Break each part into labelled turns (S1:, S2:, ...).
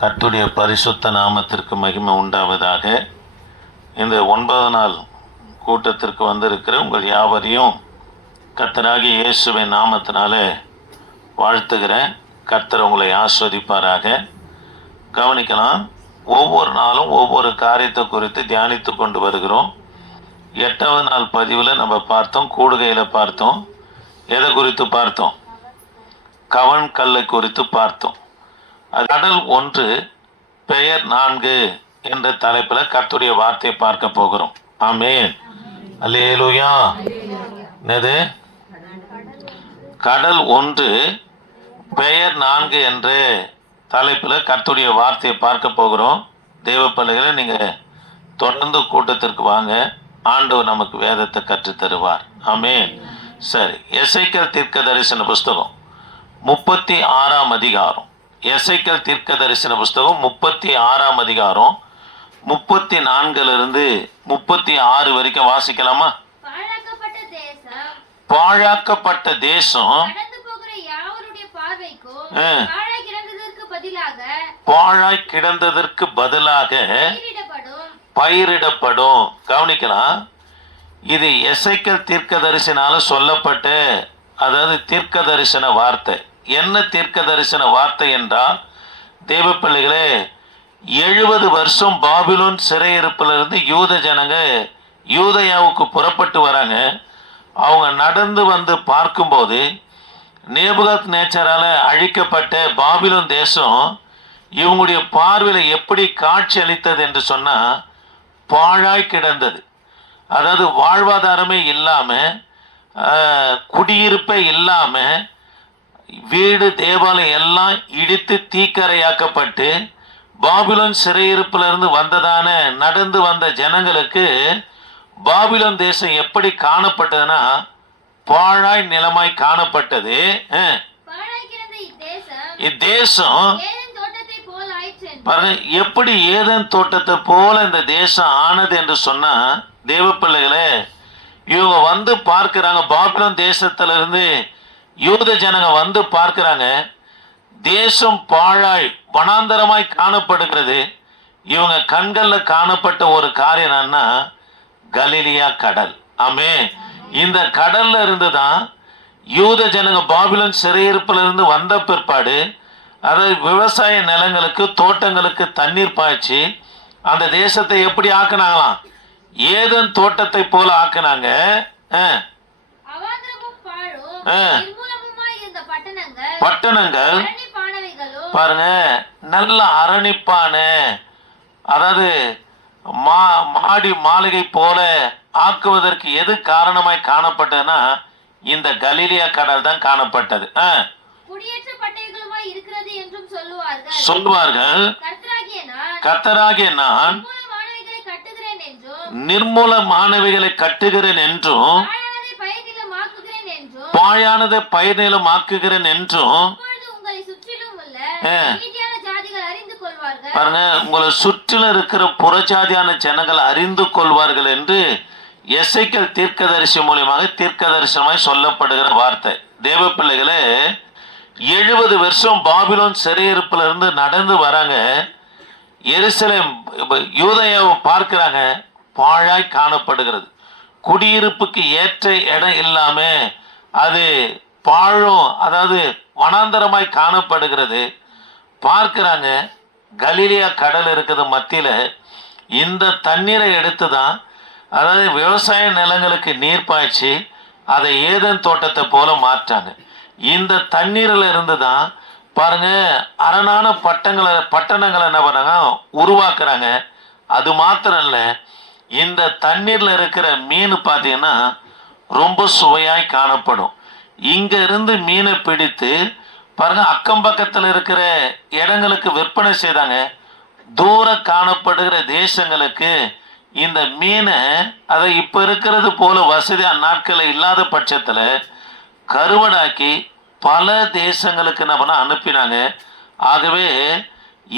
S1: கர்த்துடைய பரிசுத்த நாமத்திற்கு மகிமை உண்டாவதாக. இந்த ஒன்பது நாள் கூட்டத்திற்கு வந்திருக்கிற உங்கள் யாவரையும் கர்த்தராகி இயேசுவின் நாமத்தினாலே வாழ்த்துகிறேன். கர்த்தர் உங்களை ஆஸ்வதிப்பாராக. கவனிக்கலாம் ஒவ்வொரு நாளும் ஒவ்வொரு காரியத்தை குறித்து தியானித்து கொண்டு வருகிறோம். எட்டாவது நாள் பதிவில் நம்ம பார்த்தோம் கூடுகையில் பார்த்தோம். எதை குறித்து பார்த்தோம்? கவன் கல்லை குறித்து பார்த்தோம். கடல் ஒன்று பெயர் நான்கு என்ற தலைப்பில் கத்துடைய வார்த்தையை பார்க்க போகிறோம். ஆமேன். அல்லேலுயா. என்னது? கடல் ஒன்று பெயர் நான்கு என்ற தலைப்பில் கத்துடைய வார்த்தையை பார்க்க போகிறோம். தேவ பிள்ளைகளை நீங்கள் தொடர்ந்து கூட்டத்திற்கு வாங்க. ஆண்டவர் நமக்கு வேதத்தை கற்றுத்தருவார் தருவார். ஆமென். சரி எசைக்கர் தீர்க்க தரிசன புஸ்தகம் முப்பத்தி ஆறாம் அதிகாரம். எசைக்கல் தீர்க்க தரிசன புஸ்தகம் முப்பத்தி ஆறாம் அதிகாரம். முப்பத்தி நான்கிலிருந்து முப்பத்தி ஆறு வரைக்கும் வாசிக்கலாமா?
S2: பாழாக்கப்பட்ட தேசம். பாழாய் கிடந்ததற்கு பதிலாக பயிரிடப்படும்.
S1: கவனிக்கலாம். இது எசைக்கல் தீர்க்க தரிசனால சொல்லப்பட்ட அதாவது தீர்க்க தரிசன வார்த்தை. என்ன தீர்க்க தரிசன வார்த்தை என்றால் தேவ பிள்ளைகளே எழுபது வருஷம் பாபிலோன் சிறையிருப்பிலிருந்து யூத ஜனங்க யூதயாவுக்கு புறப்பட்டு வராங்க. அவங்க நடந்து வந்து பார்க்கும்போது நேபுகத் நேச்சரால் அழிக்கப்பட்ட பாபிலோன் தேசம் இவங்களுடைய பார்வையில் எப்படி காட்சி அளித்தது என்று சொன்னால் பாழாய் கிடந்தது. அதாவது வாழ்வாதாரமே இல்லாமல் குடியிருப்பே இல்லாமல் வீடு தேவாலயம் எல்லாம் இடித்து தீக்கரையாக்கப்பட்டு பாபிலோன் சிறையிருப்பிலிருந்து வந்ததான நடந்து வந்த ஜனங்களுக்கு பாபிலோன் தேசம் எப்படி காணப்பட்டதுன்னா பாழாய் நிலமாய் காணப்பட்டது.
S2: இத்தேசம்
S1: பாருங்க எப்படி ஏதேன் தோட்டத்தை போல இந்த தேசம் ஆனது என்று சொன்னா தேவ பிள்ளைகளே இவங்க வந்து பார்க்கிறாங்க பாபிலோன் தேசத்துல இருந்து யூத ஜனங்க வந்து பார்க்கிறாங்க தேசம் பாழாய் வனாந்தரமாய் காணப்படுகிறது. இவங்க கண்கள்ல காணப்பட்ட ஒரு காரியம் என்னன்னா கலிலியா கடல். ஆமே இந்த கடல்ல இருந்து தான் யூத ஜனங்க பாபிலோன் சிறையிருப்புல இருந்து வந்த பிற்பாடு அதாவது விவசாய நிலங்களுக்கு தோட்டங்களுக்கு தண்ணீர் பாய்ச்சி அந்த தேசத்தை எப்படி ஆக்குனாங்களாம்? ஏதன் தோட்டத்தை போல ஆக்குனாங்க. ஆ.
S2: பட்டணங்கள்
S1: பாருங்க நல்ல அரணிப்பான. அதாவது மா மாடி மாளிகை போல ஆக்குவதற்கு எது காரணமாய் காணப்பட்டதுன்னா இந்த கலீலியா கடல் தான் காணப்பட்டது.
S2: சொல்லுவார்கள்.
S1: சொல்வார்கள்
S2: கர்த்தராகிய நான்
S1: கத்தராகிய நான் நிர்மூல மாணவிகளை கட்டுகிறேன் என்றும்
S2: பாழானதை பயனிலமாக்குகிறேன் என்றும்
S1: பாழானதை பயிர்நிலமாக்குகிறேன் என்றும்
S2: அப்பொழுது உங்களை சுற்றிலும் உள்ள
S1: ஆ.
S2: மீதியான ஜாதிகள் அறிந்து கொள்வார்கள்.
S1: பாருங்க உங்களை சுற்றிலும் இருக்கிற புறஜாதியான ஜனங்கள் அறிந்து கொள்வார்கள் என்று எசைக்கல் தீர்க்கதரிசி மூலியமாக தீர்க்கதரிசனமாய் சொல்லப்படுகிற வார்த்தை. தேவ பிள்ளைகளே எழுபது வருஷம் பாபிலோன் சிறையிருப்புல இருந்து நடந்து வராங்க. எருசலேம் யூதயாவை பார்க்கிறாங்க பாழாய் காணப்படுகிறது. குடியிருப்புக்கு ஏற்ற இடம் இல்லாம அது பாழும் அதாவது வனாந்தரமாய் காணப்படுகிறது. பார்க்கிறாங்க கலீலியா கடல் இருக்கிறது மத்தியில். இந்த தண்ணீரை எடுத்து தான் அதாவது விவசாய நிலங்களுக்கு நீர் பாய்ச்சி அதை ஏதன் தோட்டத்தை போல மாற்றாங்க. இந்த தண்ணீரில் இருந்து தான் பாருங்க அரணான பட்டங்களை பட்டணங்களை என்ன பண்ணாங்க உருவாக்குறாங்க. அது மாத்திரம் இல்லை இந்த தண்ணீரில் இருக்கிற மீன் பார்த்தீங்கன்னா ரொம்ப சுவையாய் காணப்படும். இங்க இருந்து மீனை பிடித்து பாருங்க அக்கம் பக்கத்தில் இருக்கிற இடங்களுக்கு விற்பனை செய்தாங்க. தூர காணப்படுகிற தேசங்களுக்கு இந்த மீனை அதை இப்போ இருக்கிறது போல வசதியான நாட்களில் இல்லாத பட்சத்தில் கருவடாக்கி பல தேசங்களுக்கு என்ன பண்ண அனுப்பினாங்க. ஆகவே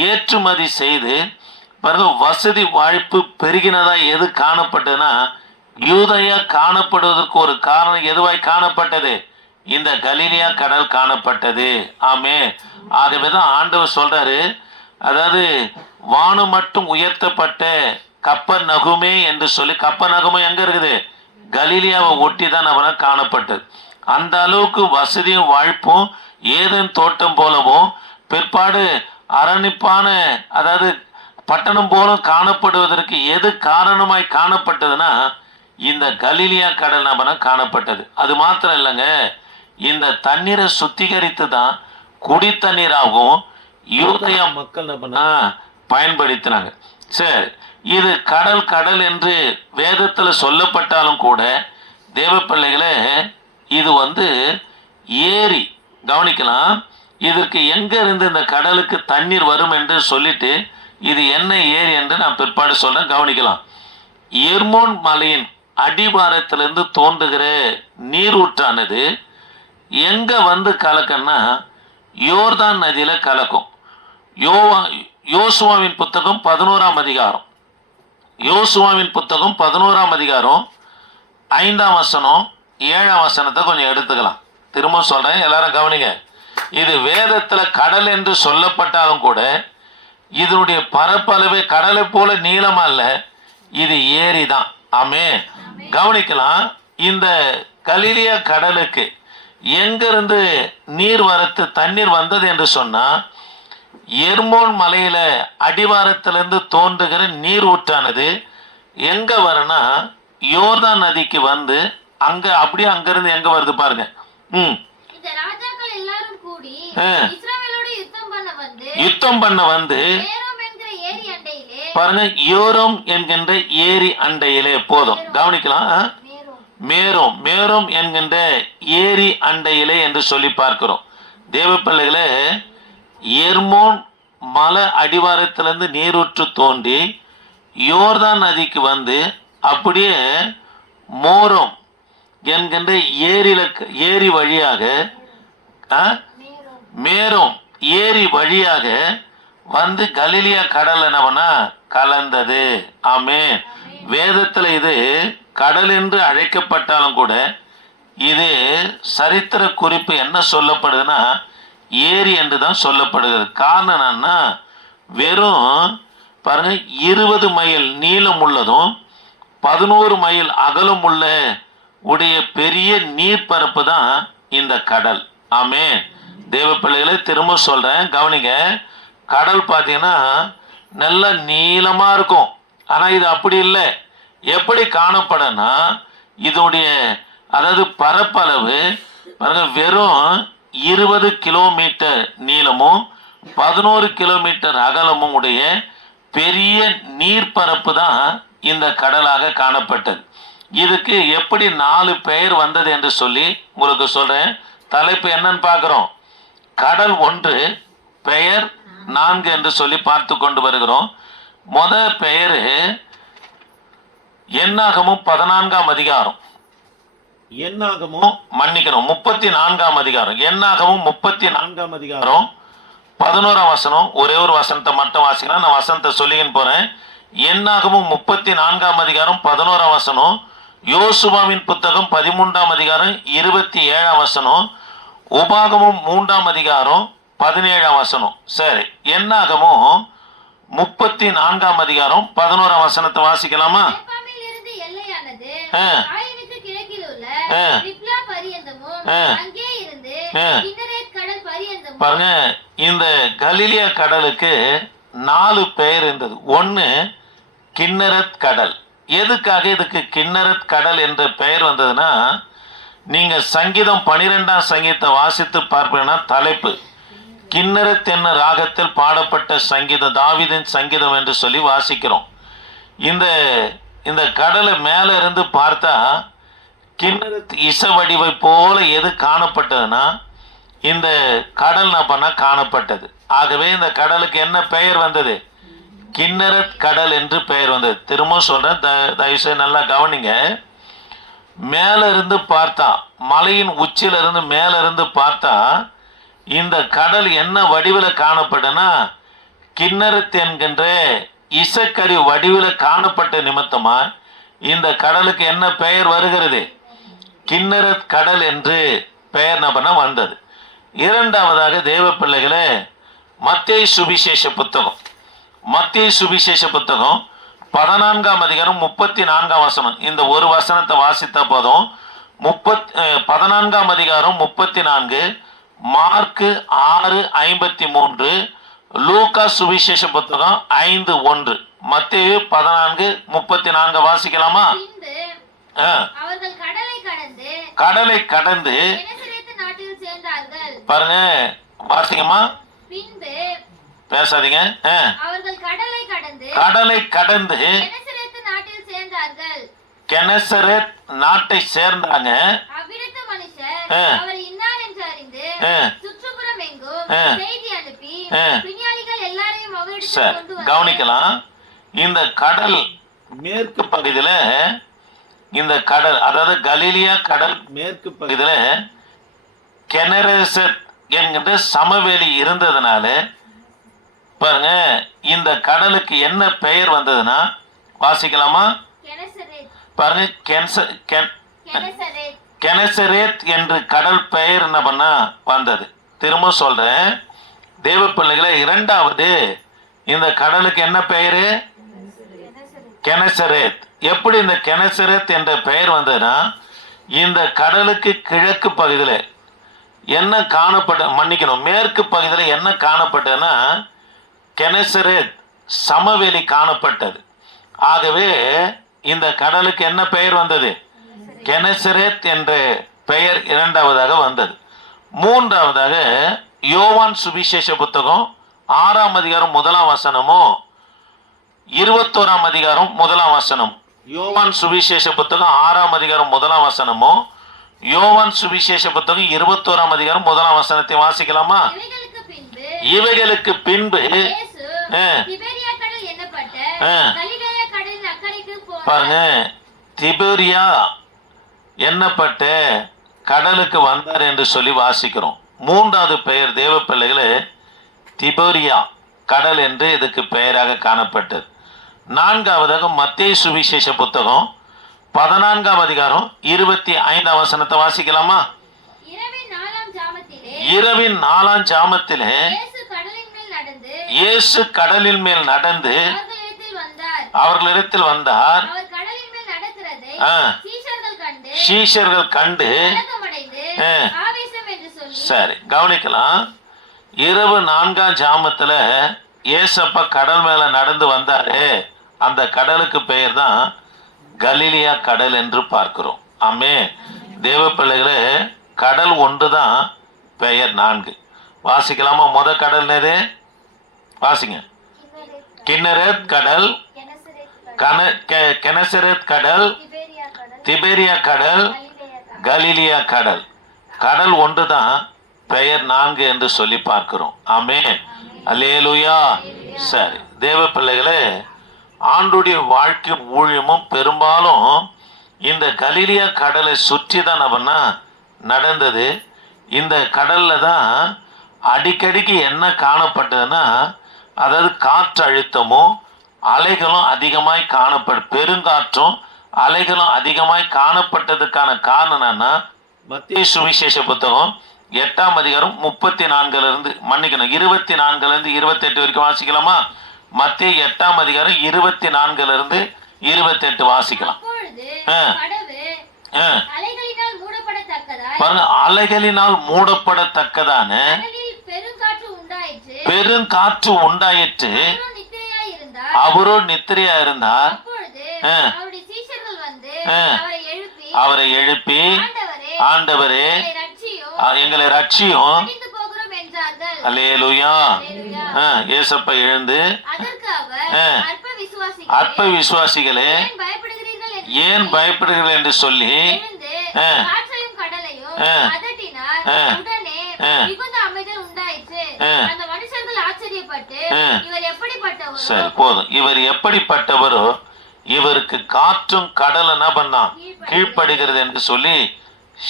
S1: ஏற்றுமதி செய்து பாருங்க வசதி வாய்ப்பு பெருகினதாக எது காணப்பட்டதுன்னா யூதயா காணப்படுவதற்கு ஒரு காரணம் எதுவாய் காணப்பட்டது? இந்த கலீலியா கடல் காணப்பட்டது. ஆமே ஆகவே தான் ஆண்டவர் சொல்றாரு அதாவது வானம் மட்டும் உயர்த்தப்பட்ட கப்ப நகுமே என்று சொல்லி கப்ப நகுமே எங்க இருக்குது? கலீலியாவை ஒட்டி தான் நம்ம காணப்பட்டது. அந்த அளவுக்கு வசதியும் வாழ்ப்பும் ஏதேன் தோட்டம் போலவும் பிற்பாடு அரணிப்பான அதாவது பட்டணம் போலும் காணப்படுவதற்கு எது காரணமாய் காணப்பட்டதுன்னா இந்த கலீலியா கடல் நபனம் காணப்பட்டது. அது மாத்திரம் இல்லைங்க இந்த தண்ணீரை சுத்திகரித்து தான் குடி தண்ணீராகவும் யூதயா மக்கள் நபனா பயன்படுத்தினாங்க. சரி இது கடல் கடல் என்று வேதத்தில் சொல்லப்பட்டாலும் கூட தேவ பிள்ளைகளே இது வந்து ஏரி. கவனிக்கலாம் இதற்கு எங்க இருந்து இந்த கடலுக்கு தண்ணீர் வரும் என்று சொல்லிட்டு இது என்ன ஏரி என்று நான் பிற்பாடு சொல்றேன். கவனிக்கலாம். எர்மோன் மலையின் அடிவாரத்திலிருந்து தோன்றுகிற நீரூற்றானது எங்கே வந்து கலக்கன்னா யோர்தான் நதியில் கலக்கும். யோவா யோசுவாவின் புத்தகம் பதினோராம் அதிகாரம். யோசுவாவின் புத்தகம் பதினோராம் அதிகாரம் ஐந்தாம் வசனம் ஏழாம் வசனத்தை கொஞ்சம் எடுத்துக்கலாம். திரும்ப சொல்கிறேன் எல்லாரும் கவனிங்க. இது வேதத்தில் கடல் என்று சொல்லப்பட்டாலும் கூட இதனுடைய பரப்பளவே கடலை போல நீளமா இல்லை இது ஏரி தான் ஆமே கவனிக்கலாம். இந்த கலிலியா கடலுக்கு எங்கிருந்து நீர் வரத்து தண்ணீர் வந்தது என்று சொன்னா எர்மோன் மலையில அடிவாரத்திலிருந்து தோன்றுகிற நீர் ஊற்றானது எங்க வரும்னா யோர்தான் நதிக்கு வந்து அங்க அப்படியே அங்கிருந்து எங்க வருது பாருங்க. ம்.
S2: யுத்தம் பண்ண வந்து
S1: யுத்தம் பண்ண வந்து
S2: மேரோம் என்கிற ஏரி அண்டையிலே
S1: பாருங்க யோரம் என்கின்ற ஏரி அண்டையிலே போதும். கவனிக்கலாம் ஆ?
S2: மேரோம்
S1: என்கின்ற ஏரி அண்டையிலே என்று சொல்லி பார்க்கிறோம். தேவ பிள்ளைகளே எர்மோன் மலை அடிவாரத்திலிருந்து நீரூற்று தோண்டி யோர்தான் நதிக்கு வந்து அப்படியே மோரம் என்கின்ற ஏரியில ஏரி வழியாக ஆ,
S2: மேரோம்
S1: ஏரி வழியாக வந்து கலிலியா கடல் என்னவனா? கலந்தது. ஆமே வேதத்தில் இது கடல் என்று அழைக்கப்பட்டாலும் கூட இது சரித்திர குறிப்பு என்ன சொல்லப்படுதுன்னா ஏரி என்று தான் சொல்லப்படுகிறது. காரணம் என்னன்னா வெறும் பாருங்க இருபது மைல் நீளம் உள்ளதும் பதினோரு மைல் அகலம் உள்ள உடைய பெரிய நீர்ப்பரப்பு தான் இந்த கடல். ஆமே தேவ பிள்ளைகளை திரும்ப சொல்கிறேன் கவனிங்க. கடல் பார்த்தீங்கன்னா நல்ல நீளமாக இருக்கும். ஆனால் இது அப்படி இல்லை. எப்படி காணப்படும்னா இதோடைய அதாவது பரப்பளவு பாருங்கள் வெறும் இருபது கிலோமீட்டர் நீளமும் பதினோரு கிலோமீட்டர் அகலமும் உடைய பெரிய நீர்ப்பரப்பு தான் இந்த கடலாக காணப்பட்டது. இதுக்கு எப்படி நாலு பெயர் வந்தது என்று சொல்லி உங்களுக்கு சொல்கிறேன் தலைப்பு என்னன்னு பார்க்குறோம். கடல் ஒன்று பெயர் நான்கு என்று சொல்லி பார்த்து கொண்டு வருகிறோம். முத பெயர் எண்ணாகமும் பதினான்காம் அதிகாரம். எண்ணாகமும் மன்னிக்கணும் முப்பத்தி நான்காம் அதிகாரம். எண்ணாகமும் முப்பத்தி நான்காம் அதிகாரம். பதினோராம் வசனம் ஒரே ஒரு வசனத்தை மட்டும் வாசிக்கலாம் நான் வசனத்தை சொல்லிக்கின்னு போறேன். எண்ணாகமும் முப்பத்தி நான்காம் அதிகாரம் பதினோராம் வசனம். யோசுவாவின் புத்தகம் பதிமூன்றாம் அதிகாரம் இருபத்தி ஏழாம் வசனம். உபாகமும் மூன்றாம் அதிகாரம். பதினேழாம் வசனம். சரி எண்ணாகமும் முப்பத்தி நான்காம் அதிகாரம் பதினோராம் வசனத்தை வாசிக்கலாமா? பாருங்க இந்த கலிலியா கடலுக்கு நாலு பெயர் இருந்தது. ஒன்று கிண்ணரத் கடல். எதுக்காக இதுக்கு கிண்ணரத் கடல் என்ற பெயர் வந்ததுன்னா நீங்க சங்கீதம் பனிரெண்டாம் சங்கீதத்தை வாசித்து பார்ப்பீங்கன்னா தலைப்பு. கிண்ணரத் என்ன ராகத்தில் பாடப்பட்ட சங்கீதம் தாவிதின் சங்கீதம் என்று சொல்லி வாசிக்கிறோம். இந்த இந்த கடலை மேலே இருந்து பார்த்தா கிண்ணரத் இச வடிவை போல எது காணப்பட்டதுன்னா இந்த கடல் நபனா காணப்பட்டது. ஆகவே இந்த கடலுக்கு என்ன பெயர் வந்தது? கிண்ணரத் கடல் என்று பெயர் வந்தது. திரும்ப சொல்கிறேன் த- தயவு செய்து நல்லா கவனிங்க. மேலே இருந்து பார்த்தா மலையின் உச்சியிலிருந்து மேலே இருந்து பார்த்தா இந்த கடல் என்ன வடிவில் காணப்பட்டனா கிண்ணரத் என்கின்ற இசக்கரி வடிவில் காணப்பட்ட நிமித்தமா இந்த கடலுக்கு என்ன பெயர் வருகிறது? கிண்ணறத் கடல் என்று பெயர் நபன வந்தது. இரண்டாவதாக தேவ பிள்ளைகளே மத்திய சுவிசேஷ புத்தகம். மத்திய சுவிசேஷ புத்தகம் பதினான்காம் அதிகாரம் முப்பத்தி நான்காம் வசனம். இந்த ஒரு வசனத்தை வாசித்த போதும். முப்பத் பதினான்காம் அதிகாரம் முப்பத்தி நான்கு மார்க்கு ஆறு ஐம்பத்தி மூன்று லூக்கா சுவிசேஷ புத்தகம் ஐந்து ஒன்று. மத்திய பதினான்கு முப்பத்தி நான்கு வாசிக்கலாமா?
S2: கடலை கடந்து
S1: பாருங்க
S2: பின்பு
S1: பேசாதீங்க
S2: கடலை கடந்து
S1: கெனசரேத் நாட்டை சேர்ந்தாங்க. கவனிக்கலாம். இந்த கடல் மேற்கு பகுதியில இந்த கடல் அதாவது கலீலியா கடல் மேற்கு பகுதியில கெனரேசர் என்கின்ற சமவெளி இருந்ததுனால பாருங்க இந்த கடலுக்கு என்ன பெயர் வந்ததுன்னா வாசிக்கலாமா? பாருங்க கென்ச கென்
S2: கெனசரேத்.
S1: என்று கடல் பெயர் என்ன பண்ணா? வந்தது. திரும்ப சொல்றேன். தேவ பிள்ளைகளை இரண்டாவது இந்த கடலுக்கு என்ன பெயரு?
S2: கெனசரேத்.
S1: எப்படி இந்த கெனசரேத் என்ற பெயர் வந்ததுன்னா இந்த கடலுக்கு கிழக்கு பகுதியில் என்ன காணப்பட்ட மன்னிக்கணும் மேற்கு பகுதியில் என்ன காணப்பட்டதுன்னா கெனசரேத் சமவெளி காணப்பட்டது. ஆகவே இந்த கடலுக்கு என்ன பெயர் வந்தது? கெனசரேத் என்ற பெயர் இரண்டாவதாக வந்தது. மூன்றாவதாக யோவான் சுவிசேஷ புத்தகம் ஆறாம் அதிகாரம் முதலாம் வசனமும் இருபத்தோராம் அதிகாரம் முதலாம் வசனம். யோவான் சுவிசேஷ புத்தகம் ஆறாம் அதிகாரம் முதலாம் வசனமும் யோவான் சுவிசேஷ புத்தகம் இருபத்தோராம் அதிகாரம் முதலாம் வசனத்தை வாசிக்கலாமா?
S2: இவைகளுக்கு பின்பு
S1: பாருங்க திபேரியா எண்ணப்பட்ட கடலுக்கு வந்தார் என்று சொல்லி வாசிக்கிறோம். மூன்றாவது பெயர் தேவ பிள்ளைகளே திபேரியா கடல் என்று இதுக்கு பெயராக காணப்பட்டது. நான்காவதாக மத்திய சுவிசேஷ புத்தகம் பதினான்காம் அதிகாரம் இருபத்தி ஐந்தாம் வசனத்தை வாசிக்கலாமா?
S2: இரவின் நாலாம் ஜாமத்திலே
S1: இரவின் நாலாம் ஜாமத்திலே
S2: இயேசு கடலின் மேல் நடந்து அவர்களிடத்தில் வந்தார். சீஷர்கள் கண்டு
S1: சரி கவனிக்கலாம். இரவு நான்காம் ஜாமத்துல ஏசப்பா கடல் மேல நடந்து வந்தாரு. அந்த கடலுக்கு பெயர் தான் கலிலியா கடல் என்று பார்க்கிறோம். ஆமே தேவ பிள்ளைகளே கடல் ஒன்று தான் பெயர் நான்கு. வாசிக்கலாமா? முத கடல் எது வாசிங்க. கிண்ணரத் கடல் கன கெ- கடல் திபேரியா கடல் கலீலியா கடல். கடல் ஒன்று தான் பெயர் நான்கு என்று சொல்லி பார்க்கிறோம். ஆமே அலேலுயா சரி. தேவ பிள்ளைகளே ஆண்டுடைய வாழ்க்கை ஊழியமும் பெரும்பாலும் இந்த கலீலியா கடலை சுற்றி தான் அவனா நடந்தது. இந்த கடலில் தான் அடிக்கடிக்கு என்ன காணப்பட்டதுன்னா அதாவது காற்று அழுத்தமும் அலைகளும் அதிகமாய் காணப்படும் பெருங்காற்றும் அலைகளும் அதிகமாய் காணப்பட்டதுக்கான காரணம் என்னன்னா மத்திய சுவிசேஷ புத்தகம் எட்டாம் அதிகாரம் முப்பத்தி நான்குல இருந்து மன்னிக்கணும் இருபத்தி நான்குல இருந்து இருபத்தி எட்டு வரைக்கும் வாசிக்கலாமா? மத்திய எட்டாம் அதிகாரம் இருபத்தி நான்குல இருந்து இருபத்தி எட்டு வாசிக்கலாம் பாருங்க அலைகளினால் மூடப்படத்தக்கதான
S2: பெருங்காற்று உண்டாயிற்று. அவரும் நித்திரையாய் இருந்தார்
S1: அவரோ நித்திரையா இருந்தார்.
S2: அவரை எழுப்பி ஆண்டவரே எங்களை ரட்சியும்.
S1: ஆ, ஏசப்பா எழுந்து.
S2: அற்ப விசுவாசி
S1: அற்ப விசுவாசிகளே
S2: ஏன் பயப்படுகிறீர்கள் என்று
S1: சொல்லி.
S2: உடனே. மிகுந்த அமைதல் உண்டாயிற்று
S1: ஆ.
S2: அந்த மனுஷர்கள் ஆச்சரியப்பட்டு
S1: ஆ.
S2: இவர் எப்படிப்பட்டவரோ
S1: சரி போதும். இவர் எப்படிப்பட்டவரோ இவருக்கு காற்றும் கடல் என்ன பண்ணான். கீழ்ப்படுகிறது. என்று சொல்லி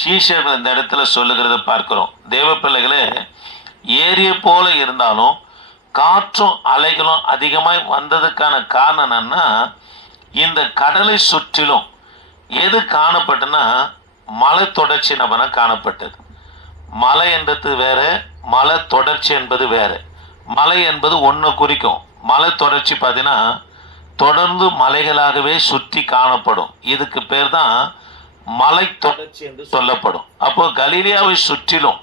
S1: சீஷர்கள் இந்த இடத்துல சொல்லுகிறத பார்க்கிறோம். தேவ பிள்ளைகளே ஏரிய போல இருந்தாலும் காற்றும் அலைகளும் அதிகமாய் வந்ததுக்கான காரணம் என்னன்னா இந்த கடலை சுற்றிலும் எது காணப்பட்டுன்னா மலை தொடர்ச்சி நபனா காணப்பட்டது. மலை என்றது வேற மலை தொடர்ச்சி என்பது வேற. மலை என்பது ஒன்று குறிக்கும். மலை தொடர்ச்சி பார்த்தீங்கன்னா தொடர்ந்து மலைகளாகவே சுற்றி காணப்படும். இதுக்கு பேர் தான் மலை தொடர்ச்சி என்று சொல்லப்படும். அப்போ கலீலியாவை சுற்றிலும்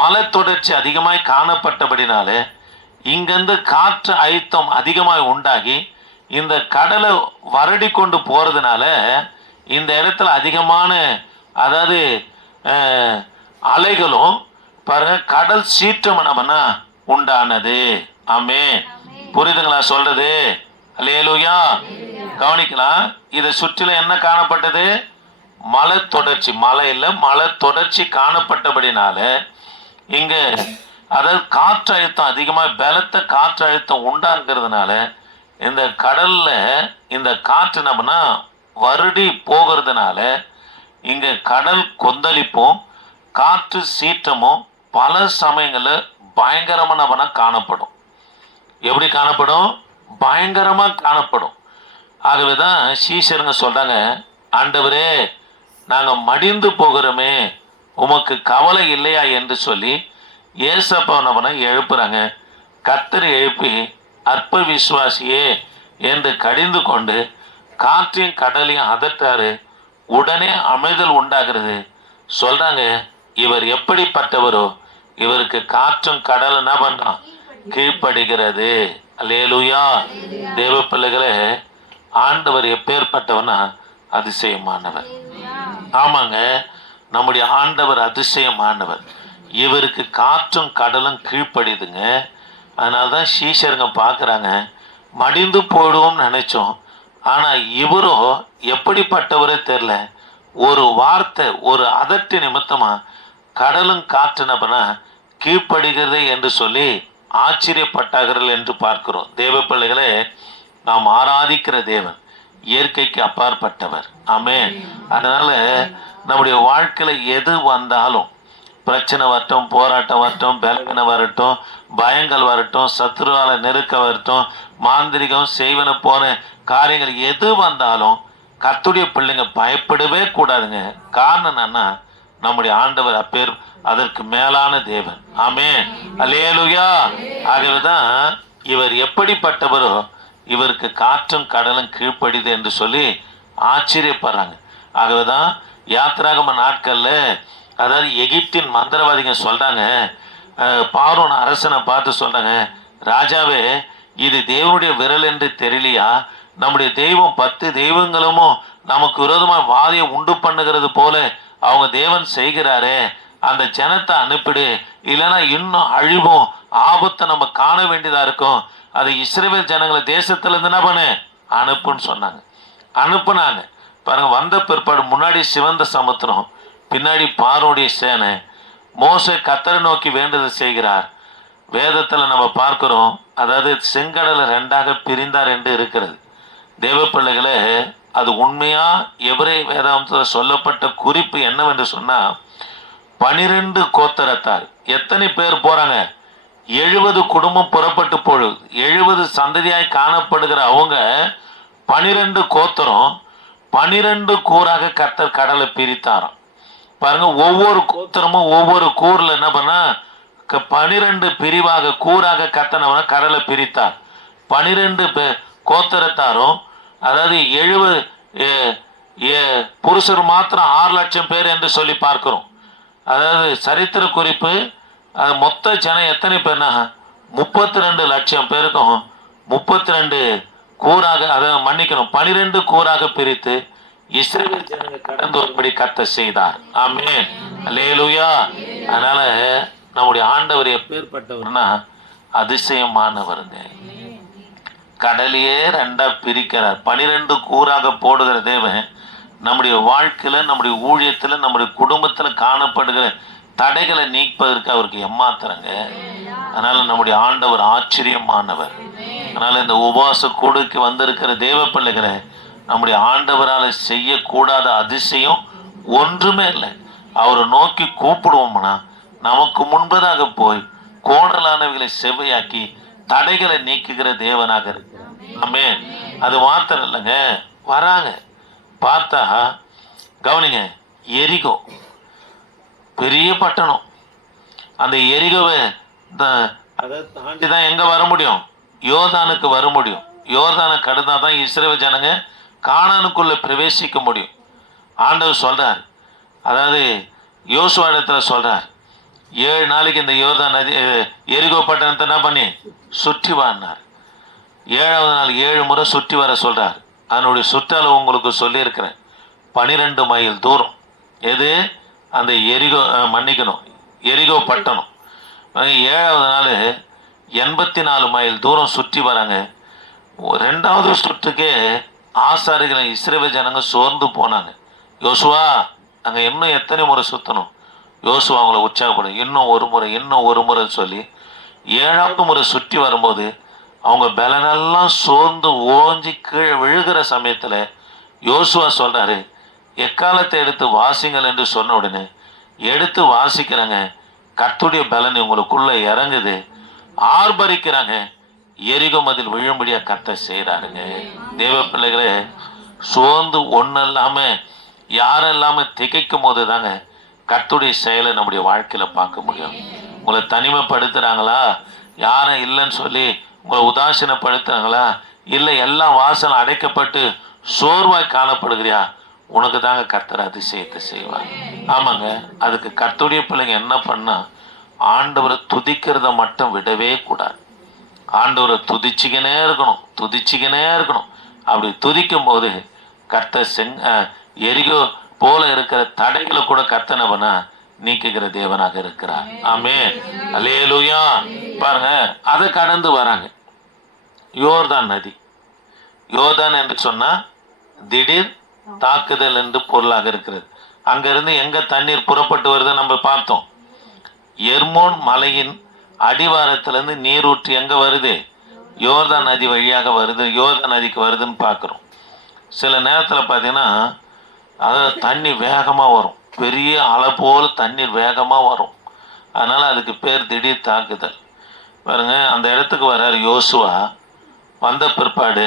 S1: மலை தொடர்ச்சி அதிகமாய் காணப்பட்டபடினாலே இங்கிருந்து காற்று அழுத்தம் அதிகமாக உண்டாகி இந்த கடலை வரடி கொண்டு போகிறதுனால இந்த இடத்துல அதிகமான அதாவது அலைகளும் பாருங்கள் கடல் சீற்றம் நம்மனா உண்டானது. ஆமே புரியுதுங்களா சொல்றது? அல்லேலூயா கவனிக்கலாம். இதை சுற்றிலும் என்ன காணப்பட்டது? மலை தொடர்ச்சி மலை இல்ல மலை தொடர்ச்சி காணப்பட்டபடினால இங்க அதாவது காற்று அழுத்தம் அதிகமாக பலத்த காற்று அழுத்தம் உண்டாகிறதுனால இந்த கடல்ல இந்த காற்று நம்மனா வருடி போகிறதுனால இங்க கடல் கொந்தளிப்பும் காற்று சீற்றமும் பல சமயங்களில் பயங்கரமான காணப்படும். எப்படி காணப்படும்? பயங்கரமாக காணப்படும். ஆகவே தான் சீஷருங்க சொல்கிறாங்க ஆண்டவரே நாங்கள் மடிந்து போகிறோமே உமக்கு கவலை இல்லையா? என்று சொல்லி ஏசப்பவனவனை எழுப்புறாங்க. கத்தர் எழுப்பி அற்ப விசுவாசியே என்று கடிந்து கொண்டு காற்றையும் கடலையும் அதட்டாரு. உடனே அமைதல் உண்டாகிறது. சொல்கிறாங்க இவர் எப்படிப்பட்டவரோ இவருக்கு காற்றும் கடல் என்ன பண்றான் கீழ்ப்படுகிறது. அலேலுயா தேவ பிள்ளைகளே ஆண்டவர் எப்பேற்பட்டவனா? அதிசயமானவர். ஆமாங்க நம்முடைய ஆண்டவர் அதிசயமானவர். இவருக்கு காற்றும் கடலும் கீழ்ப்படிதுங்க. அதனால தான் சீஷருங்க பார்க்குறாங்க மடிந்து போயிடுவோம்னு நினைச்சோம். ஆனால் இவரோ எப்படிப்பட்டவரே தெரில ஒரு வார்த்தை ஒரு அதட்டு நிமித்தமாக கடலும் காற்றுனப்பனா கீழ்ப்படுகிறது என்று சொல்லி ஆச்சரியப்பட்டார்கள் என்று பார்க்கிறோம். தேவ பிள்ளைகளே நாம் ஆராதிக்கிற தேவன் இயற்கைக்கு அப்பாற்பட்டவர். ஆமே அதனால நம்முடைய வாழ்க்கையில் எது வந்தாலும் பிரச்சனை வரட்டும் போராட்டம் வரட்டும் பலவீன வரட்டும் பயங்கள் வரட்டும் சத்ருவால நெருக்க வரட்டும் மாந்திரிகம் செய்வன போன காரியங்கள் எது வந்தாலும் கத்துடைய பிள்ளைங்க பயப்படவே கூடாதுங்க. காரணம் என்னன்னா நம்முடைய ஆண்டவர் அப்பேர் அதற்கு மேலான தேவன். ஆமே அலேலுயா ஆகவேதான் இவர் எப்படிப்பட்டவரோ இவருக்கு காற்றும் கடலும் கீழ்ப்படிது என்று சொல்லி ஆச்சரியப்படுறாங்க. ஆகவேதான் யாத்திராகம நாட்கள்ல அதாவது எகிப்தின் மந்திரவாதிங்க சொல்றாங்க அஹ், அரசனை பார்த்து சொல்றாங்க ராஜாவே இது தேவனுடைய விரல் என்று தெரியலையா? நம்முடைய தெய்வம் பத்து தெய்வங்களுமோ நமக்கு விரோதமாக வாதையை உண்டு பண்ணுகிறது போல அவங்க தேவன் செய்கிறாரே அந்த ஜனத்தை அனுப்பிடு இல்லைன்னா இன்னும் அழிவும் ஆபத்தை நம்ம காண வேண்டியதா இருக்கும். அது இஸ்ரேல் ஜனங்களை தேசத்துலேருந்து என்ன பண்ணு? அனுப்புன்னு சொன்னாங்க. அனுப்புனாங்க. பாருங்க வந்த பிற்பாடு முன்னாடி சிவந்த சமுத்திரம் பின்னாடி பாரோடைய சேனை. மோச கத்தரை நோக்கி வேண்டுதல் செய்கிறார். வேதத்தில் நம்ம பார்க்குறோம் அதாவது செங்கடலை ரெண்டாக பிரிந்தார் என்று இருக்கிறது. தேவ பிள்ளைகளை அது உண்மையா? எவரே வேதாந்தத்தில் சொல்லப்பட்ட குறிப்பு என்னவென்று சொன்னால் பனிரெண்டு கோத்தரத்தார். எத்தனை பேர் போகிறாங்க எழுபது குடும்பம் புறப்பட்டு போடுது எழுபது சந்ததியாய் காணப்படுகிற அவங்க பனிரெண்டு கோத்தரம் பனிரெண்டு கூறாக கத்தர் கடலை பிரித்தாராம். பாருங்க ஒவ்வொரு கோத்திரமும் ஒவ்வொரு கூரில் என்ன பண்ணா க- பனிரெண்டு பிரிவாக கூறாக கத்தனவன கடலை பிரித்தார். பனிரெண்டு பே- கோத்தரத்தாரும் அதாவது எழுபது புருஷர் மாத்திரம் ஆறு லட்சம் பேர் என்று சொல்லி பார்க்கிறோம். அதாவது சரித்திர குறிப்பு அது மொத்த ஜனம் எத்தனை பேர்னா முப்பத்தி ரெண்டு லட்சம் பேருக்கும் முப்பத்தி ரெண்டு கூறாக அதை மன்னிக்கணும் பனிரெண்டு கூறாக பிரித்து இஸ்ரேல் ஜனங்கள் கடந்து வரும்படி கத்த செய்தார். ஆமே லேலுயா அதனால நம்முடைய ஆண்டவர் எப்பேற்பட்டவர்னா அதிசயமானவருங்க கடலையே ரெண்டாக பிரிக்கிறார். பனிரெண்டு கூறாக போடுகிற தேவன் நம்முடைய வாழ்க்கையில் நம்முடைய ஊழியத்தில் நம்முடைய குடும்பத்தில் காணப்படுகிற தடைகளை நீக்குவதற்கு அவருக்கு எம்மாத்திரங்க அதனால் நம்முடைய ஆண்டவர் ஆச்சரியமானவர். அதனால் இந்த உபவாச கூடுக்கு வந்திருக்கிற தேவ பிள்ளைகளை நம்முடைய ஆண்டவரால் செய்யக்கூடாத அதிசயம் ஒன்றுமே இல்லை. அவரை நோக்கி கூப்பிடுவோம்னா நமக்கு முன்பதாக போய் கோணலானவைகளை செவ்வையாக்கி தடைகளை நீக்குகிற தேவனாக இருக்கிறார். ஆமே அது மாத்திரம் இல்லைங்க. வராங்க. பார்த்தா கவனிங்க எரிகோ. பெரிய பட்டணம். அந்த எரிகோவை அதை தாண்டி தான் எங்க வர முடியும்? யோர்தானுக்கு வர முடியும். யோர்தானை கடந்தா தான் இஸ்ரேவ ஜனங்க காணானுக்குள்ளே பிரவேசிக்க முடியும். ஆண்டவர் சொல்கிறார் அதாவது யோசுவா இடத்துல சொல்கிறார் ஏழு நாளைக்கு இந்த யோர்தான் நதி எரிகோ பட்டணத்தை என்ன பண்ணி? சுற்றி வான்னார் ஏழாவது நாள் ஏழு முறை சுற்றி வர சொல்கிறார் அதனுடைய சுற்றளவு உங்களுக்கு சொல்லியிருக்கிறேன். பனிரெண்டு மைல் தூரம். எது? அந்த எரிகோ மன்னிக்கணும். எரிகோ பட்டணம். ஏழாவது நாள் எண்பத்தி நாலு மைல் தூரம் சுற்றி வராங்க. ரெண்டாவது சுற்றுக்கே ஆசாரிகள் இஸ்ரேல் ஜனங்க சோர்ந்து போனாங்க. யோசுவா அங்கே இன்னும் எத்தனை முறை சுற்றணும் யோசுவா அவங்கள உற்சாகப்படும் இன்னும் ஒரு முறை இன்னும் ஒரு முறைன்னு சொல்லி ஏழாவது முறை சுற்றி வரும்போது அவங்க பலனெல்லாம் சோர்ந்து ஓஞ்சி கீழே விழுகிற சமயத்தில் யோசுவா சொல்கிறாரு எக்காலத்தை எடுத்து வாசிங்கள் என்று சொன்ன உடனே எடுத்து வாசிக்கிறாங்க. கத்துடைய பலன் இவங்களுக்குள்ளே இறங்குது. ஆர்ப்பரிக்கிறாங்க. எரிகோ அதில் விழும்படியாக கத்த செய்கிறாருங்க தேவ பிள்ளைகளே சோர்ந்து ஒன்றும் இல்லாமல் யாரும் இல்லாமல் திகைக்கும் போது தாங்க கத்துடைய செயலை நம்முடைய வாழ்க்கையில் பார்க்க முடியும். உங்களை தனிமைப்படுத்துகிறாங்களா யாரும் இல்லைன்னு சொல்லி உங்களை உதாசீனப்படுத்துகிறாங்களா இல்லை எல்லாம் வாசல் அடைக்கப்பட்டு சோர்வாய் காணப்படுகிறியா? உனக்கு தாங்க கர்த்தர் அதிசயத்தை செய்வார். ஆமாங்க அதுக்கு கர்த்தருடைய பிள்ளைங்க என்ன பண்ணால் ஆண்டவரை துதிக்கிறத மட்டும் விடவே கூடாது. ஆண்டவரை துதிச்சிக்கினே இருக்கணும் துதிச்சிக்கினே இருக்கணும். அப்படி துதிக்கும் போது கர்த்தர் செங் எரியோ எரிகோ போல இருக்கிற தடைகளை கூட கத்தனவனா நீக்குகிற தேவனாக இருக்கிறார். ஆமே அலேலுயா பாருங்க அதை கடந்து வராங்க. யோர்தான் நதி. யோர்தான் என்று சொன்னா திடீர் தாக்குதல் என்று பொருளாக இருக்கிறது. அங்கிருந்து எங்க தண்ணீர் புறப்பட்டு வருது நம்ம பார்த்தோம். எர்மோன் மலையின் அடிவாரத்திலிருந்து நீரூற்று எங்க வருது? யோர்தான் நதி வழியாக வருது. யோர்தான் நதிக்கு வருதுன்னு பார்க்குறோம். சில நேரத்தில் பார்த்தீங்கன்னா அதாவது தண்ணி வேகமாக வரும். பெரிய அலை போல் தண்ணீர் வேகமாக வரும். அதனால் அதுக்கு பேர் திடீர் தாக்குதல். பாருங்க அந்த இடத்துக்கு வர்றார் யோசுவா. வந்த பிற்பாடு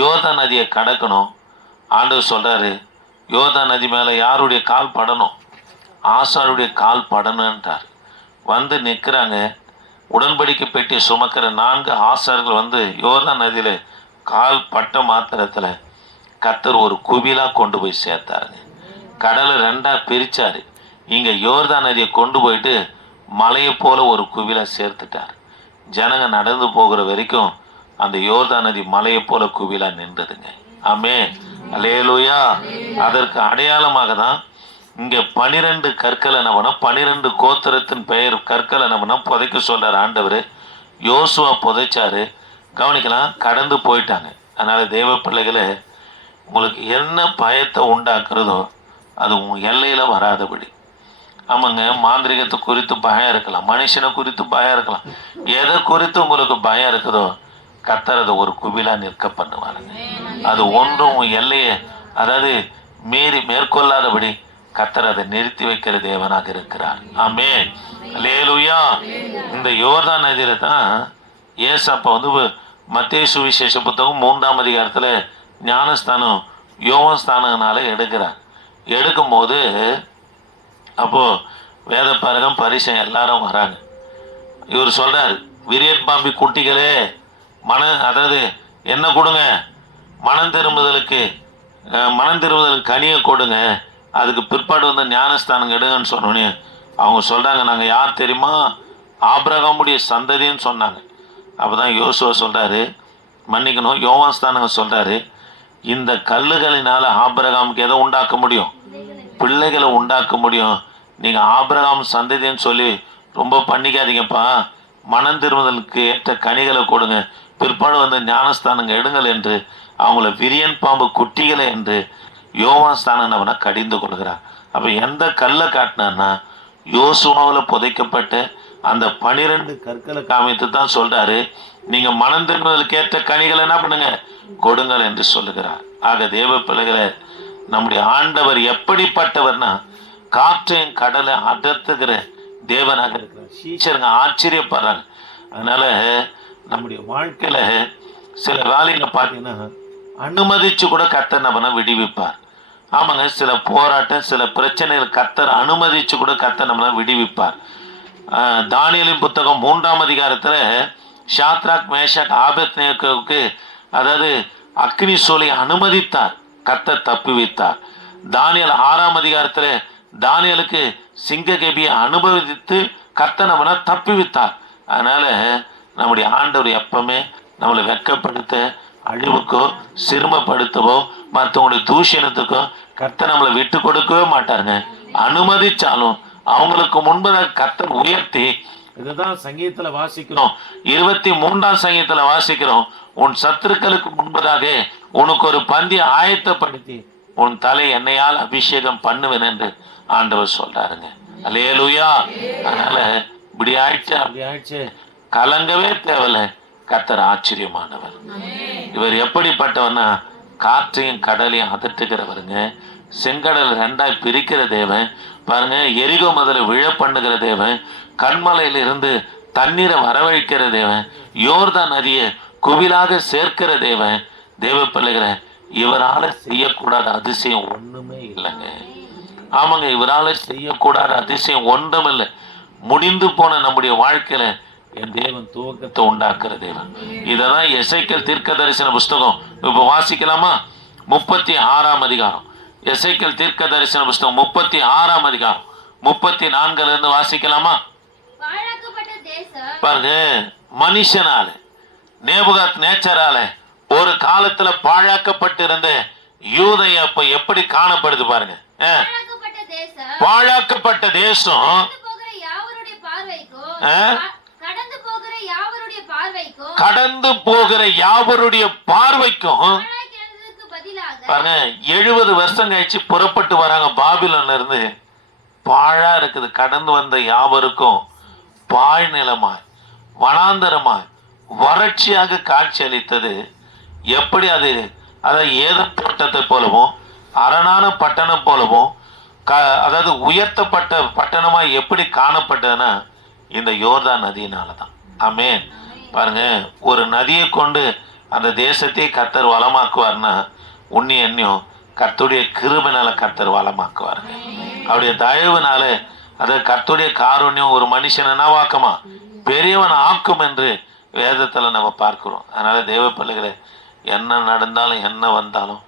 S1: யோதா நதியை கடக்கணும். ஆண்டவர் சொல்கிறாரு யோதா நதி மேலே யாருடைய கால் படணும்? ஆசாருடைய கால் படணுன்றார் வந்து நிற்கிறாங்க உடன்படிக்கை பெட்டி சுமக்கிற நான்கு ஆசார்கள் வந்து யோதா நதியில் கால் பட்ட மாத்திரத்தில் கத்தர் ஒரு குவிலாக கொண்டு போய் சேர்த்தாருங்க. கடலை ரெண்டாக பிரித்தார் இங்கே யோர்தான் நதியை கொண்டு போயிட்டு மலையை போல ஒரு குவிலா சேர்த்துட்டார். ஜனங்க நடந்து போகிற வரைக்கும் அந்த யோர்தான் நதி மலையை போல குவிலா நின்றதுங்க. ஆமே அலேலுயா அதற்கு அடையாளமாக தான் இங்க பனிரெண்டு கற்கள் என்னவனா பனிரெண்டு கோத்திரத்தின் பெயர் கற்கள் என்னவனா புதைக்க சொல்கிறார் ஆண்டவர். யோசுவா புதைச்சாரு. கவனிக்கலாம் கடந்து போயிட்டாங்க. அதனால தேவ பிள்ளைகளை உங்களுக்கு என்ன பயத்தை உண்டாக்குறதோ அது உங்க எல்லையில் வராதபடி. ஆமாங்க மாந்திரிகத்தை குறித்து பயம் இருக்கலாம் மனுஷனை குறித்து பயம் இருக்கலாம். எதை குறித்து உங்களுக்கு பயம் இருக்குதோ கத்தரதை ஒரு குவிலா நிற்க பண்ணுவாருங்க. அது ஒன்றும் உன் எல்லையை அதாவது மீறி மேற்கொள்ளாதபடி கத்தரதை நிறுத்தி வைக்கிற தேவனாக இருக்கிறார். ஆமே லேலுயா இந்த யோர்தான் நதியில தான் ஏசப்பா வந்து மத்திய சுவிசேஷ புத்தகம் மூன்றாம் அதிகாரத்தில் ஞானஸ்தானம் யோகஸ்தானனால எடுக்கிறார் எடுக்கும்போது அப்போது வேத பாரகம் பரிசம் எல்லாரும் வராங்க. இவர் சொல்கிறார் விரியட் பாம்பி குட்டிகளே மன அதாவது என்ன கொடுங்க? மனம் திரும்புதலுக்கு மனம் திரும்புதலுக்கு கனியை கொடுங்க. அதுக்கு பிற்பாடு வந்து ஞானஸ்தானம் எடுங்கன்னு சொன்னோன்னே அவங்க சொல்கிறாங்க நாங்கள் யார் தெரியுமா? ஆபிரகாமுடைய சந்ததின்னு சொன்னாங்க. அப்பதான் யோசுவா சொல்கிறாரு மன்னிக்கணும். யோவான் ஸ்தானங்க சொல்றாரு இந்த கல்லுகளினால ஆபிரகாமுக்கு எதை உண்டாக்க முடியும்? பிள்ளைகளை உண்டாக்க முடியும். நீங்க ஆபிரகாம் சந்ததின்னு சொல்லி ரொம்ப பண்ணிக்காதீங்கப்பா. மனம் திரும்புதலுக்கு ஏற்ற கனிகளை கொடுங்க. பிற்பாடு வந்து ஞானஸ்தானங்க எடுங்கள் என்று அவங்கள விரியன் பாம்பு குட்டிகளை என்று யோவான் ஸ்தானம் அவனை கடிந்து கொள்கிறார். அப்போ எந்த கல்லை காட்டினான்னா யோசுவாவில் புதைக்கப்பட்ட அந்த பனிரெண்டு கற்களை காமித்து தான் சொல்கிறாரு நீங்கள் மனம் திரும்புதலுக்கு ஏற்ற கனிகளை என்ன பண்ணுங்க? கொடுங்கள் என்று சொல்லுகிறார். ஆக தேவ பிள்ளைகளை நம்முடைய ஆண்டவர் எப்படிப்பட்டவர்னா காற்றையும் கடலை அடர்த்துகிற தேவனாக இருக்கிறார். சீச்சருங்க ஆச்சரியப்படுறாங்க. அதனால நம்முடைய வாழ்க்கையில சில வேலையில் பார்த்தீங்கன்னா அனுமதிச்சு கூட கத்தர் நம்மளை விடுவிப்பார். ஆமாங்க சில போராட்டம் சில பிரச்சனைகள் கத்தர் அனுமதிச்சு கூட கத்தர் நம்மளை விடுவிப்பார். ஆஹ், புத்தகம் மூன்றாம் அதிகாரத்துல ஷாத்ராக் மேஷக் ஆபத்நேகோவுக்கு அதாவது அக்னி சோலை அனுமதித்தார். கத்த தப்பி வைத்தார். தானியல் ஆறாம் அதிகாரத்தில் தானியலுக்கு சிங்ககபியை அனுபவித்து கர்த்தர் நம்மளை தப்புவித்தார் அதனால் நம்முடைய ஆண்டவர் எப்பவுமே நம்மளை வெட்கப்படுத்த அழிவுக்கோ சிறுமப்படுத்தவோ மற்றவங்களுடைய தூஷணத்துக்கோ கத்தை நம்மளை விட்டு கொடுக்கவே மாட்டாருங்க. அனுமதிச்சாலும் அவங்களுக்கு முன்பதாக கத்தை உயர்த்தி இதுதான் சங்கீதத்துல வாசிக்கிறோம். இருபத்தி மூன்றாம் சங்கீதத்துல வாசிக்கிறோம். உன் சத்துருக்களுக்கு முன்பதாக உனக்கு ஒரு பந்தி ஆயத்தப்படுத்தி உன் தலை எண்ணெயால் அபிஷேகம் பண்ணுவேன் என்று ஆண்டவர் சொல்றாருங்க. அல்லேலூயா. அதனால இப்படி ஆயிடுச்சு அப்படி ஆயிடுச்சு கலங்கவே தேவையில்ல கர்த்தர் ஆச்சரியமானவர். இவர் எப்படிப்பட்டவர்னா காற்றையும் கடலையும் அதட்டுகிறவருங்க செங்கடல் ரெண்டாய் பிரிக்கிற தேவன். பாருங்க எரிகோ முதல்ல விழ பண்ணுகிற தேவன். கண்மலையிலிருந்து தண்ணீரை வரவழைக்கிற தேவன் யோர்தான் நதியை குவிலாக சேர்க்கிற தேவன். தேவ பிள்ளைகளை இவரால் செய்யக்கூடாத அதிசயம் ஒன்றுமே இல்லைங்க. ஆமாங்க இவரால் செய்யக்கூடாத அதிசயம் ஒன்றும் இல்லை முடிந்து போன நம்முடைய வாழ்க்கையில என் தேவன் துவக்கத்தை உண்டாக்குற தேவன். இதெல்லாம் எசைக்கல் தீர்க்க தரிசன புஸ்தகம். இப்போ வாசிக்கலாமா? முப்பத்தி ஆறாம் அதிகாரம். எசைக்கல் தீர்க்க தரிசன புஸ்தகம் முப்பத்தி ஆறாம் அதிகாரம். முப்பத்தி நான்குல இருந்து வாசிக்கலாமா? பாருங்க மனுஷனால நேபுகாத் நேச்சரால ஒரு காலத்துல பாழாக்கப்பட்டிருந்த யூதை அப்ப எப்படி காணப்படுது பாருங்க
S2: பாழாக்கப்பட்ட தேசம் கடந்து போகிற யாவருடைய பார்வைக்கும்
S1: பாருங்க எழுபது வருஷம் கழிச்சு புறப்பட்டு வராங்க பாபிலோன்ல இருந்து. பாழா இருக்குது கடந்து வந்த யாவருக்கும். பாழ் நிலமாய் வனாந்தரமாய் வறட்சியாக காட்சி அளித்தது. எப்படி அது? அதை ஏதம் தோட்டத்தை போலவும் அரணான பட்டணம் போலவும் க அதாவது உயர்த்தப்பட்ட பட்டணமாய் எப்படி காணப்பட்டதுன்னா இந்த யோர்தான் நதியினால தான் ஆமென். பாருங்க ஒரு நதியை கொண்டு அந்த தேசத்தை கர்த்தர் வளமாக்குவார்னா உன்னி எண்ணியும் கர்த்தருடைய கிருபனால கர்த்தர் வளமாக்குவாருங்க அவருடைய தயவுனால அது கர்த்துடைய காரூண்யம். ஒரு மனுஷன் என்னவாக்குமா பெரியவன் ஆக்கும் என்று வேதத்தில் நம்ம பார்க்கிறோம். அதனால் தேவ பிள்ளைகளே என்ன நடந்தாலும் என்ன வந்தாலும்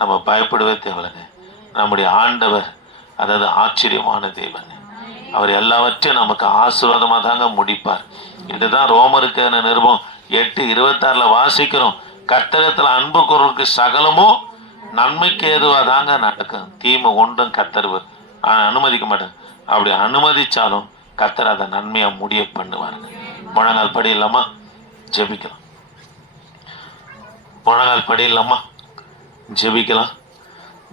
S1: நம்ம பயப்படவே தேவையில்லைங்க. நம்முடைய ஆண்டவர் அதாவது ஆச்சரியமான தேவன். அவர் எல்லாவற்றையும் நமக்கு ஆசீர்வாதமாக தாங்க முடிப்பார். இதுதான் ரோமருக்கு நிருபம் எட்டு இருபத்தாறில் வாசிக்கிறோம். கத்தகத்தில் அன்பு குரலுக்கு சகலமும் நன்மைக்கு ஏதுவாக தாங்க நடக்கும். தீமை ஒன்றும் கத்தருவது அனுமதிக்க மாட்டேன். அப்படி அனுமதிச்சாலும் கத்தர் அதை நன்மையாக முடிய பண்ணுவாருங்க முழங்கால் படி இல்லாமா ஜெபிக்கலாம். முழங்கால் படி இல்லாமா ஜெபிக்கலாம்.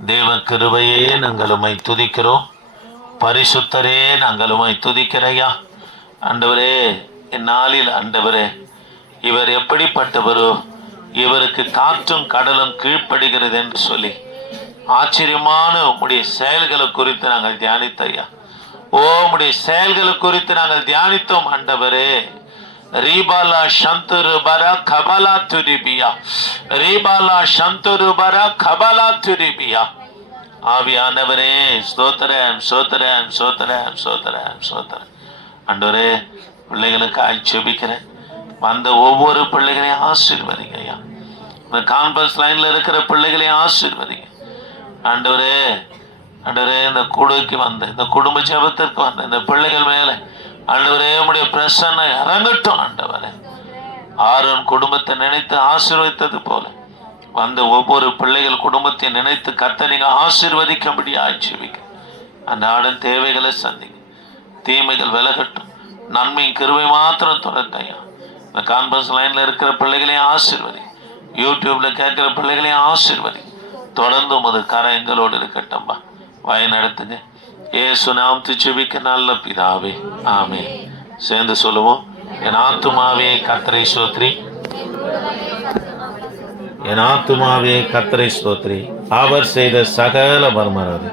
S1: தேவ கிருபையே நாங்கள் துதிக்கிறோம். பரிசுத்தரே நாங்கள் உம்மை துதிக்கிறையா ஆண்டவரே இந்நாளில் ஆண்டவரே இவர் எப்படிப்பட்டவரோ இவருக்கு காற்றும் கடலும் கீழ்ப்படுகிறது என்று சொல்லி ஆச்சரியமான உம்முடைய செயல்களை குறித்து நாங்கள் தியானித்தையா ஓ உம்முடைய செயல்களை குறித்து நாங்கள் தியானித்தோம் ஆண்டவரே. ரீபாலா சந்துரு பர கபலா துரிபியா. ரீபாலா சந்துரு பர கபலா துரிபியா. ஆவியானவரே ஸ்தோத்திரம் சோத்திரம் சோத்திரம் சோத்திரம் சோத்திரம் ஆண்டவரே பிள்ளைகளுக்கு ஆட்சேபிக்கிறேன். வந்த ஒவ்வொரு பிள்ளைகளையும் ஆசீர்வதிங்க ஐயா இந்த கான்பஸ் லைன்ல இருக்கிற பிள்ளைகளையும் ஆசீர்வதிங்க. ஆண்டவரே ஆண்டவரே இந்த குழுக்கு வந்த இந்த குடும்ப ஜபத்திற்கு வந்த இந்த பிள்ளைகள் மேலே ஆண்டவரே உடைய பிரசன்ன இறங்கட்டும் ஆண்டவரே. ஆரோன் குடும்பத்தை நினைத்து ஆசீர்வதித்தது போல வந்த ஒவ்வொரு பிள்ளைகள் குடும்பத்தை நினைத்து கத்த நீங்க ஆசீர்வதிக்கும்படி ஆட்சேபிக்க ஆடன் தேவைகளை சந்திங்க. தீமைகள் விலகட்டும். நன்மையும் கிருவை மாத்திரம் தொடர்ந்தையா இந்த கான்பரன்ஸ் லைன்ல இருக்கிற பிள்ளைகளையும் ஆசீர்வதி. யூடியூப்ல கேட்கிற பிள்ளைகளையும் ஆசீர்வதி. தொடர்ந்து உமது கரை எங்களோடு இருக்கட்டும்பா. வய நடத்துங்க ஏசு நாம் திச்சுபிக்க நல்ல பிதாவே. ஆமே சேர்ந்து சொல்லுவோம். என் ஆத்துமாவே கத்திரை சோத்ரி என் ஆத்துமாவே கத்திரை ஸ்தோத்ரி. அவர் செய்த சகல மர்மரது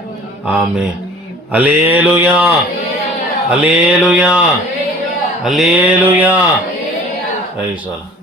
S1: ஆமே அலேலுயா அலேலுயா அலேலுயா சொல்லலாம்